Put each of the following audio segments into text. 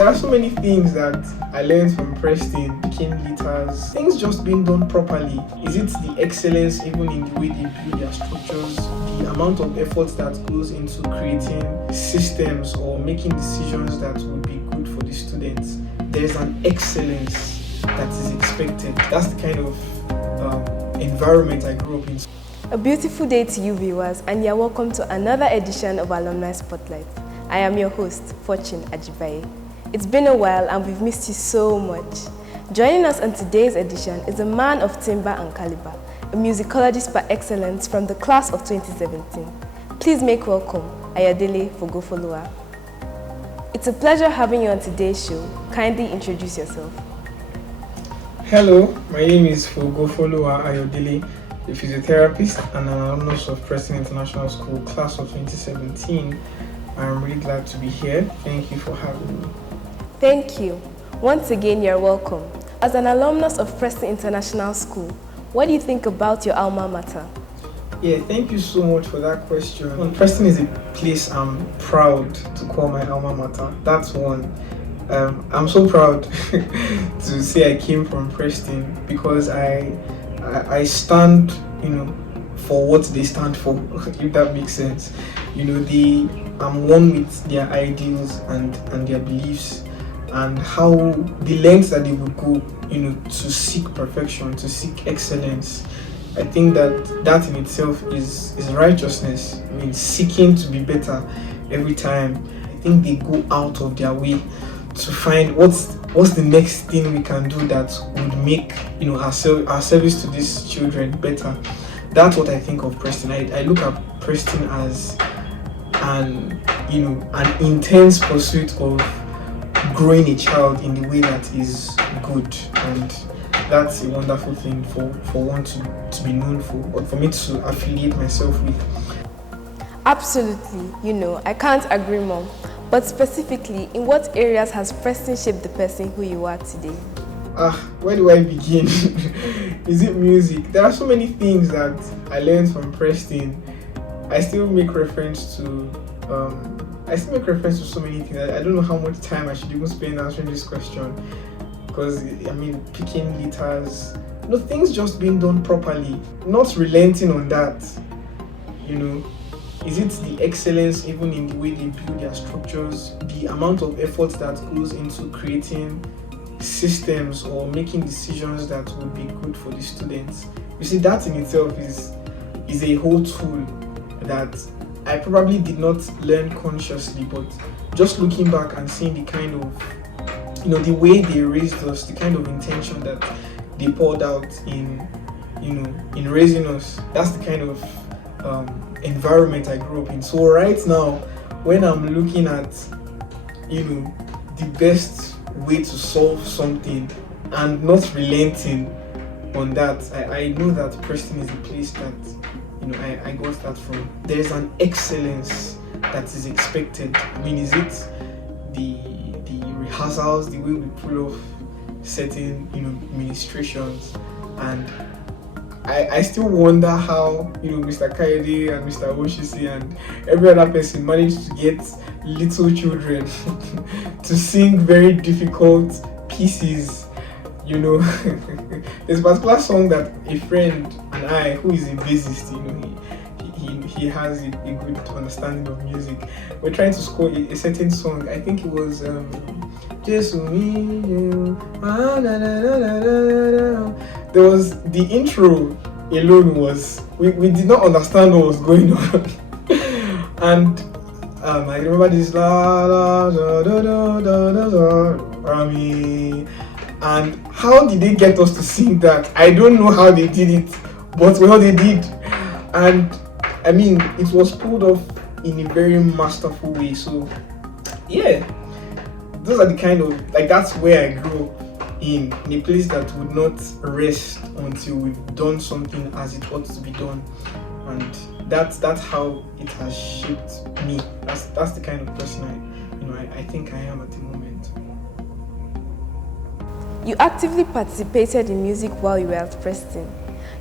There are so many things that I learned from Preston, picking guitars, things just being done properly. Is it the excellence even in the way they build their structures, the amount of effort that goes into creating systems or making decisions that will be good for the students? There's an excellence that is expected. That's the kind of environment I grew up in. A beautiful day to you viewers, and you're welcome to another edition of Alumni Spotlight. I am your host, Fortune Ajibaye. It's been a while and we've missed you so much. Joining us on today's edition is a man of timber and caliber, a musicologist par excellence from the class of 2017. Please make welcome Ayodele Fogofoluwa. It's a pleasure having you on today's show. Kindly introduce yourself. Hello, my name is Fogofoluwa Ayodele, a physiotherapist and an alumnus of Preston International School, class of 2017. I'm really glad to be here. Thank you for having me. Thank you. Once again, you're welcome. As an alumnus of Preston International School, what do you think about your alma mater? Yeah, thank you so much for that question. Preston is a place I'm proud to call my alma mater. That's one. I'm so proud to say I came from Preston because I stand, for what they stand for, if that makes sense. I'm one with their ideals and their beliefs and how the lengths that they would go, to seek perfection, to seek excellence. I think that in itself is righteousness. I mean, seeking to be better every time. I think they go out of their way to find what's the next thing we can do that would make our service to these children better. That's what I think of Preston. I look at Preston as an intense pursuit of growing a child in the way that is good, and that's a wonderful thing for one to be known for, or for me to affiliate myself with. Absolutely, I can't agree more. But specifically, in what areas has Preston shaped the person who you are today? Where do I begin? Is it music? There are so many things that I learned from Preston. I still make reference to so many things. I don't know how much time I should even spend answering this question, because picking guitars, things just being done properly, not relenting on that. Is it the excellence even in the way they build their structures, the amount of effort that goes into creating systems or making decisions that will be good for the students? You see, that in itself is a whole tool that I probably did not learn consciously, but just looking back and seeing the kind of, the way they raised us, the kind of intention that they poured out in raising us, that's the kind of environment I grew up in. So right now, when I'm looking at, the best way to solve something and not relenting on that, I know that Preston is a place that I got that from. There's an excellence that is expected. Is it the rehearsals, the way we pull off certain ministrations, and I still wonder how Mr. Kayode and Mr. Oshisi and every other person managed to get little children to sing very difficult pieces. There's a particular song that a friend and I, who is a bassist, he has a good understanding of music. We're trying to score a certain song. I think it was Jesu me you. There was the intro alone was we did not understand what was going on. And I remember this la la da da da da da da. And how did they get us to sing that? I don't know how they did it, but they did. And it was pulled off in a very masterful way. So yeah, those are the kind of, that's where I grew up, in a place that would not rest until we've done something as it ought to be done. And that's how it has shaped me. That's the kind of person I think I am at the moment. You actively participated in music while you were at Preston.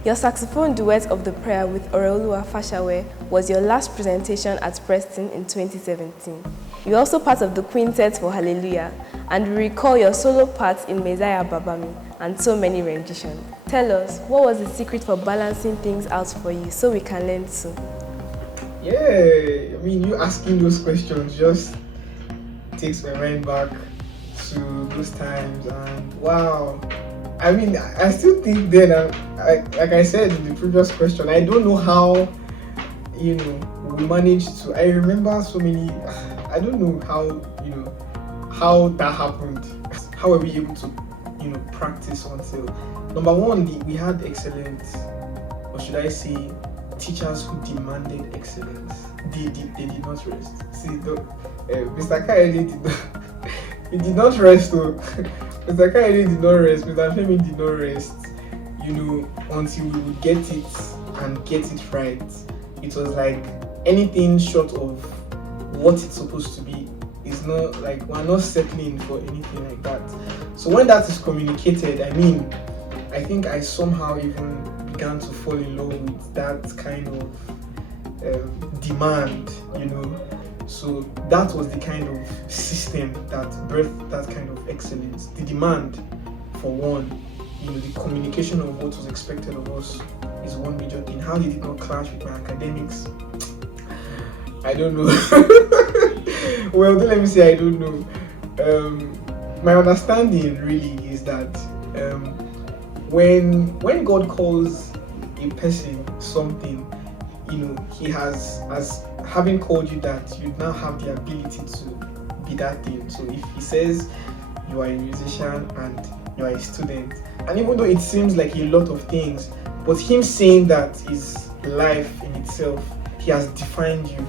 Your saxophone duet of the prayer with Oroluwa Fashawe was your last presentation at Preston in 2017. You're also part of the quintet for Hallelujah, and we recall your solo parts in Messiah Babami and so many renditions. Tell us, what was the secret for balancing things out for you so we can learn too? Yeah, I mean, you asking those questions just takes my mind back to those times, and wow. I mean, I still think then, like I said in the previous question, I don't know how, we managed to. I remember so many. I don't know how that happened. How were we able to, practice until number one? We had excellent, or should I say, teachers who demanded excellence. They did not rest. See, Mr. Kayode did not. He did not rest, though. Mr. Kayode did not rest. Mr. Femi did not rest. Until we would get it and get it right. It was like anything short of what it's supposed to be. It's not like we're not settling for anything like that. So when that is communicated, I think I somehow even began to fall in love with that kind of demand, So that was the kind of system that birthed that kind of excellence. The demand, for one, the communication of what was expected of us is one major thing. How did it not clash with my academics? I don't know. Well, don't let me say I don't know. My understanding really is that when God calls a person something, he has, as having called you that, you now have the ability to be that thing. So if he says you are a musician and you are a student, and even though it seems like a lot of things, but him saying that is life in itself. He has defined you.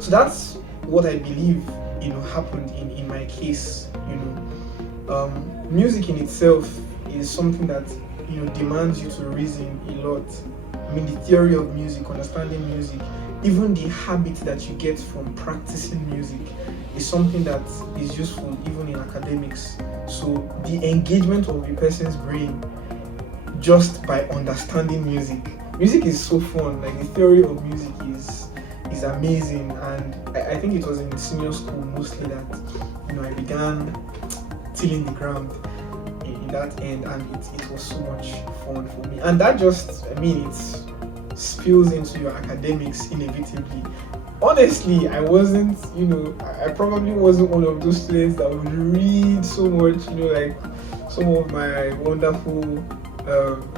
So that's what I believe happened in my case. Music in itself is something that demands you to reason a lot. The theory of music, understanding music, even the habit that you get from practicing music is something that is useful even in academics. So the engagement of a person's brain just by understanding music is so fun. Like, the theory of music is amazing, and I think it was in senior school mostly that I began tilling the ground in that end, and it was so much fun for me. And that just, it spills into your academics inevitably. Honestly, I wasn't, I probably wasn't one of those students that would read so much, like some of my wonderful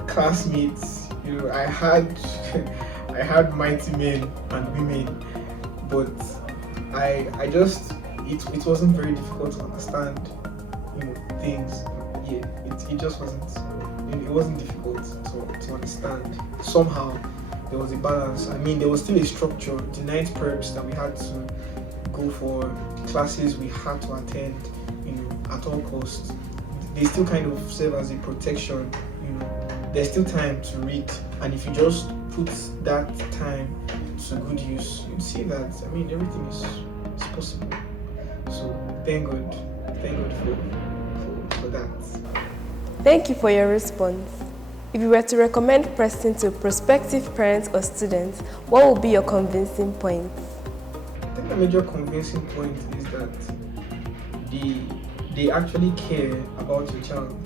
classmates. I had mighty men and women, but I just, it wasn't very difficult to understand, things. Yeah, it just wasn't. It wasn't difficult to understand. Somehow there was a balance. There was still a structure. The night preps that we had to go for, classes we had to attend, at all costs. They still kind of serve as a protection. There's still time to read, and if you just put that time to good use, you'd see that everything is possible. So thank God for that. Thank you for your response. If you were to recommend Preston to prospective parents or students, what would be your convincing point? I think the major convincing point is that they actually care about your child.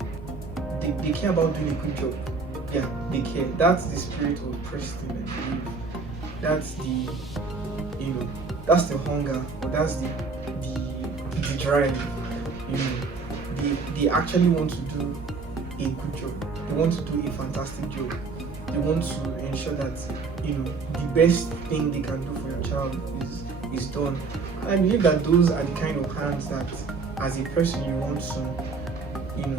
They care about doing a good job. Yeah, they care. That's the spirit of Preston, I believe. That's that's the hunger, or that's the drive. They actually want to do a good job. They want to do a fantastic job. They want to ensure that the best thing they can do for your child is done. And I believe that those are the kind of hands that, as a person, you want to, you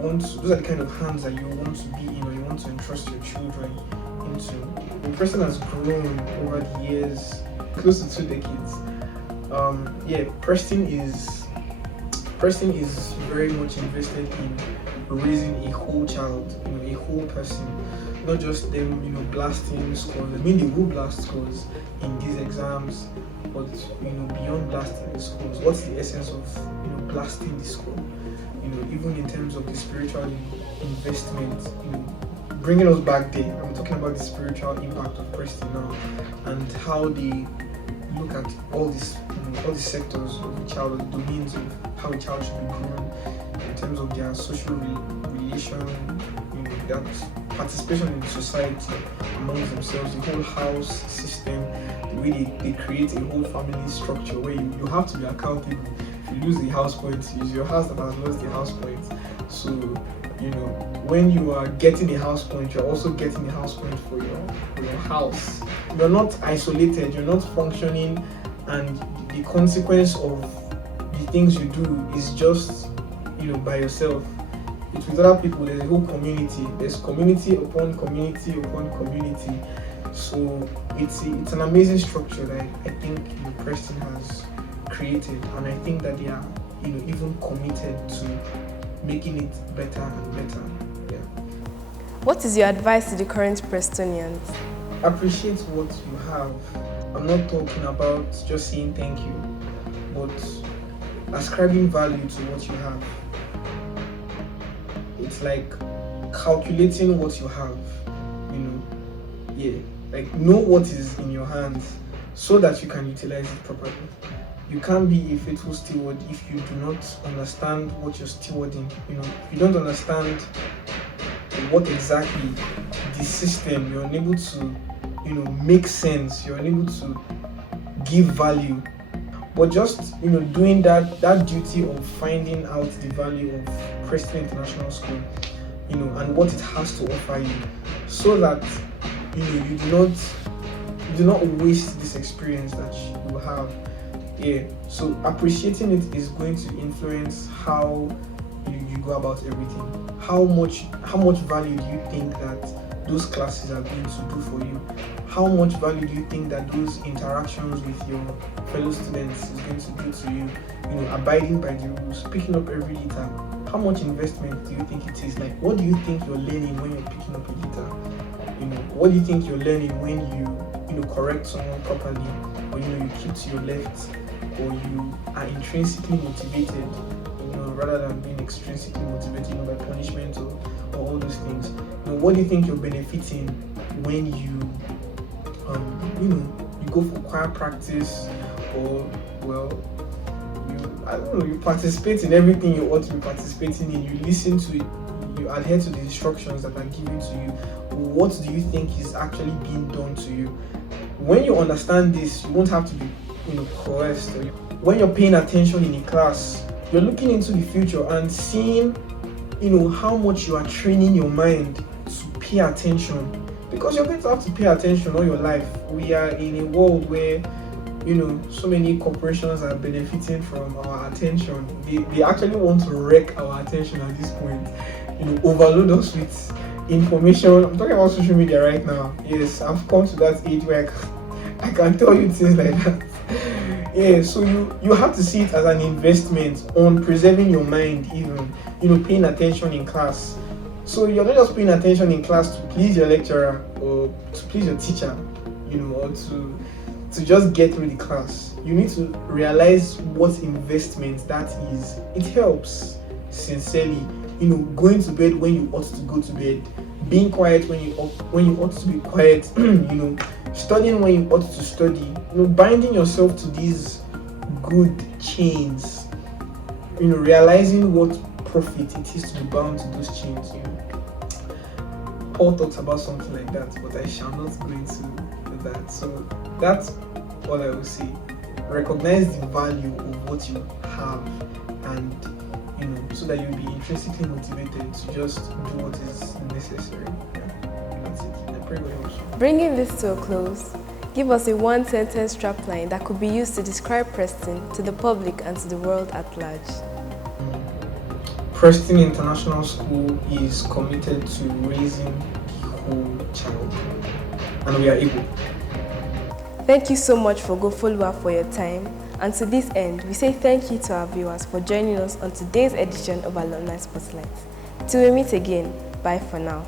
want to. Those are the kind of hands that you want to be in, or you want to entrust your children into. The person has grown over the years, close to 2 decades. Preston is very much invested in raising a whole child, a whole person, not just them, blasting scores. They will blast scores in these exams, but beyond blasting the scores, what's the essence of blasting the score? Even in terms of the spiritual investment, bringing us back there, I'm talking about the spiritual impact of Preston now, and how they look at all these sectors of the child, the domains of how a child should be grown in terms of their social relation, their participation in society amongst themselves, the whole house system, the way they create a whole family structure where you have to be accountable. If you lose the house points, it's your house that has lost the house points. So when you are getting a house point, you're also getting a house point for your house. You're not isolated, you're not functioning, and the consequence of the things you do is just by yourself. It's with other people. There's a whole community. There's community upon community upon community. So it's an amazing structure that I think Preston has created, and I think that they are even committed to making it better and better. Yeah. What is your advice to the current Prestonians? Appreciate what you have. I'm not talking about just saying thank you, but ascribing value to what you have. It's like calculating what you have, like know what is in your hands so that you can utilize it properly. You can't be a faithful steward if you do not understand what you're stewarding. If you don't understand what exactly the system, you're unable to, make sense, you're unable to give value. But just, doing that duty of finding out the value of Preston International School, and what it has to offer you, so that, you do not waste this experience that you have. Yeah. So appreciating it is going to influence how you go about everything. How much value do you think that those classes are going to do for you? How much value do you think that those interactions with your fellow students is going to do to you? Abiding by the rules, picking up every litter. How much investment do you think it is? Like, what do you think you're learning when you're picking up a litter? What do you think you're learning when you correct someone properly, or you keep to your left, or you are intrinsically motivated, rather than being extrinsically motivated by punishment or all those things? What do you think you're benefiting when you go for choir practice, or you participate in everything you ought to be participating in, you listen to it, you adhere to the instructions that are given to you? What do you think is actually being done to you? When you understand this, you won't have to be coerced. When you're paying attention in a class, you're looking into the future and seeing how much you are training your mind to pay attention, because you're going to have to pay attention all your life. We are in a world where so many corporations are benefiting from our attention. They actually want to wreck our attention at this point, overload us with information. I'm talking about social media right now. Yes, I've come to that age where I can tell you things like that. Yeah, so you have to see it as an investment on preserving your mind, even paying attention in class. So you're not just paying attention in class to please your lecturer or to please your teacher, or to just get through the class. You need to realize what investment that is. It helps, sincerely. Going to bed when you ought to go to bed, being quiet when you ought to be quiet, studying when you ought to study, binding yourself to these good chains, realizing what profit it is to be bound to those chains. Paul talks about something like that, but I shall not go into that. So that's all I will say. Recognize the value of what you have, and so that you'll be intrinsically motivated to just do what is necessary. Yeah, that's it. I pray God helps you. Bringing this to a close, give us a one-sentence strapline that could be used to describe Preston to the public and to the world at large. Preston International School is committed to raising the whole child, and we are able. Thank you so much, Fogofoluwa, for your time. And to this end, we say thank you to our viewers for joining us on today's edition of Alumni Spotlight. Till we meet again, bye for now.